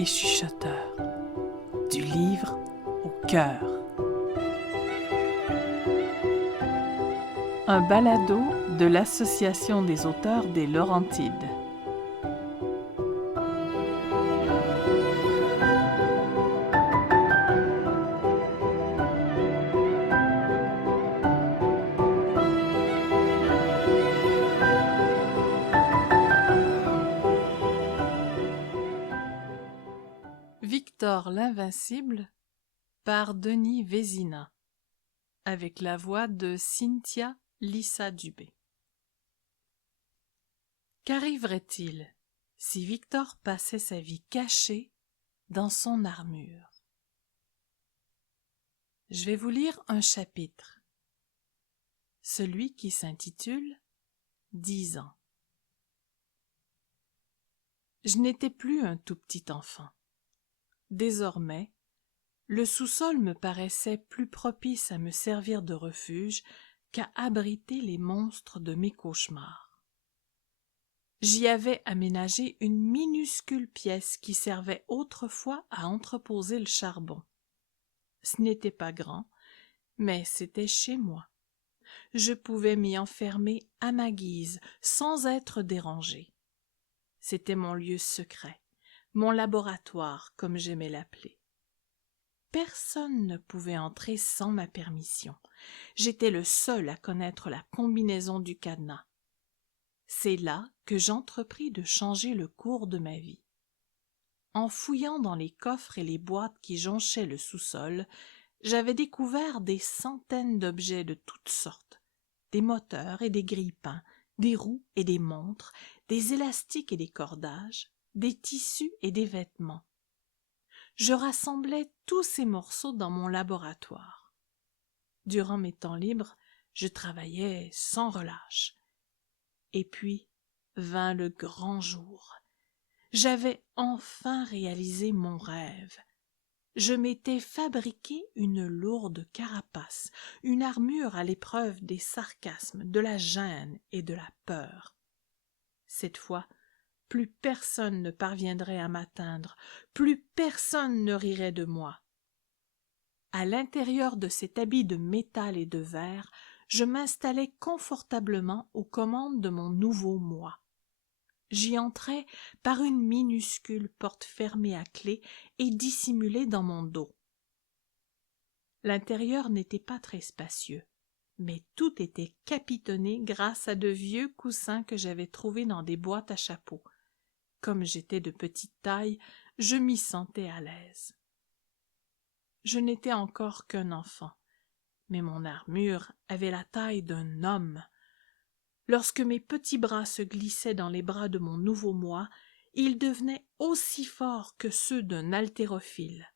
Les chuchoteurs, du livre au cœur. Un balado de l'Association des auteurs des Laurentides. Victor l'Invincible par Denis Vézina, avec la voix de Cynthia Lissa-Dubé. Qu'arriverait-il si Victor passait sa vie caché dans son armure? Je vais vous lire un chapitre, celui qui s'intitule « 10 ans ». Je n'étais plus un tout petit enfant. Désormais, le sous-sol me paraissait plus propice à me servir de refuge qu'à abriter les monstres de mes cauchemars. J'y avais aménagé une minuscule pièce qui servait autrefois à entreposer le charbon. Ce n'était pas grand, mais c'était chez moi. Je pouvais m'y enfermer à ma guise, sans être dérangée. C'était mon lieu secret, mon laboratoire, comme j'aimais l'appeler. Personne ne pouvait entrer sans ma permission. J'étais le seul à connaître la combinaison du cadenas. C'est là que j'entrepris de changer le cours de ma vie. En fouillant dans les coffres et les boîtes qui jonchaient le sous-sol, j'avais découvert des centaines d'objets de toutes sortes, des moteurs et des grille-pains, des roues et des montres, des élastiques et des cordages, des tissus et des vêtements. Je rassemblais tous ces morceaux dans mon laboratoire. Durant mes temps libres, je travaillais sans relâche. Et puis vint le grand jour. J'avais enfin réalisé mon rêve. Je m'étais fabriqué une lourde carapace, une armure à l'épreuve des sarcasmes, de la gêne et de la peur. Cette fois, plus personne ne parviendrait à m'atteindre, plus personne ne rirait de moi. À l'intérieur de cet habit de métal et de verre, je m'installais confortablement aux commandes de mon nouveau moi. J'y entrais par une minuscule porte fermée à clé et dissimulée dans mon dos. L'intérieur n'était pas très spacieux, mais tout était capitonné grâce à de vieux coussins que j'avais trouvés dans des boîtes à chapeaux. Comme j'étais de petite taille, je m'y sentais à l'aise. Je n'étais encore qu'un enfant, mais mon armure avait la taille d'un homme. Lorsque mes petits bras se glissaient dans les bras de mon nouveau moi, ils devenaient aussi forts que ceux d'un haltérophile.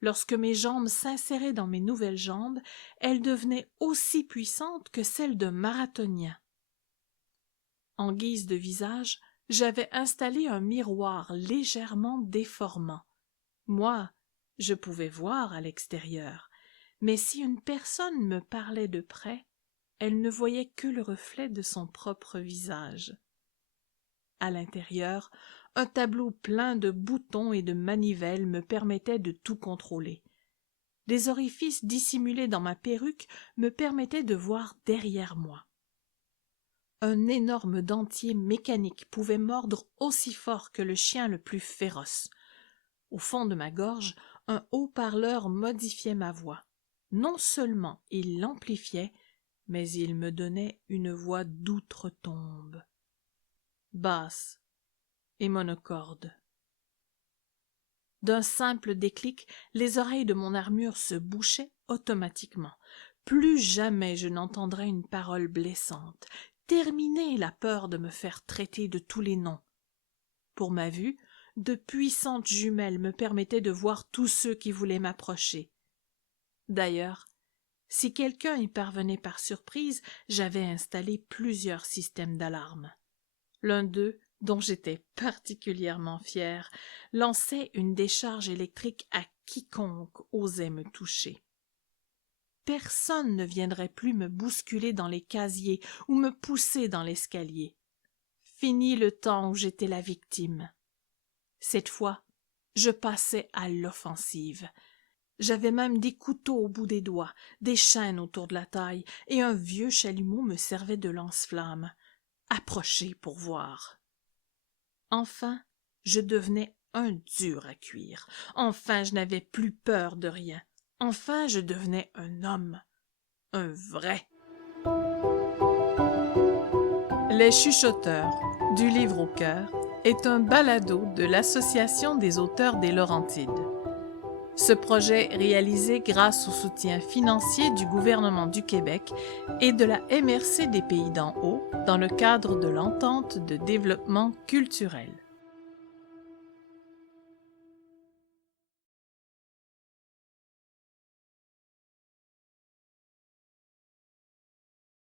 Lorsque mes jambes s'inséraient dans mes nouvelles jambes, elles devenaient aussi puissantes que celles d'un marathonien. En guise de visage, j'avais installé un miroir légèrement déformant. Moi, je pouvais voir à l'extérieur, mais si une personne me parlait de près, elle ne voyait que le reflet de son propre visage. À l'intérieur, un tableau plein de boutons et de manivelles me permettait de tout contrôler. Des orifices dissimulés dans ma perruque me permettaient de voir derrière moi. Un énorme dentier mécanique pouvait mordre aussi fort que le chien le plus féroce. Au fond de ma gorge, un haut-parleur modifiait ma voix. Non seulement il l'amplifiait, mais il me donnait une voix d'outre-tombe, basse et monocorde. D'un simple déclic, les oreilles de mon armure se bouchaient automatiquement. Plus jamais je n'entendrais une parole blessante. Terminée la peur de me faire traiter de tous les noms. Pour ma vue, de puissantes jumelles me permettaient de voir tous ceux qui voulaient m'approcher. D'ailleurs, si quelqu'un y parvenait par surprise, j'avais installé plusieurs systèmes d'alarme. L'un d'eux, dont j'étais particulièrement fière, lançait une décharge électrique à quiconque osait me toucher. Personne ne viendrait plus me bousculer dans les casiers ou me pousser dans l'escalier. Fini le temps où j'étais la victime. Cette fois, je passais à l'offensive. J'avais même des couteaux au bout des doigts, des chaînes autour de la taille, et un vieux chalumeau me servait de lance-flamme. Approchez pour voir. Enfin, je devenais un dur à cuire. Enfin, je n'avais plus peur de rien. Enfin, je devenais un homme. Un vrai. Les Chuchoteurs, du livre au cœur, est un balado de l'Association des auteurs des Laurentides. Ce projet est réalisé grâce au soutien financier du gouvernement du Québec et de la MRC des Pays d'en Haut dans le cadre de l'Entente de développement culturel.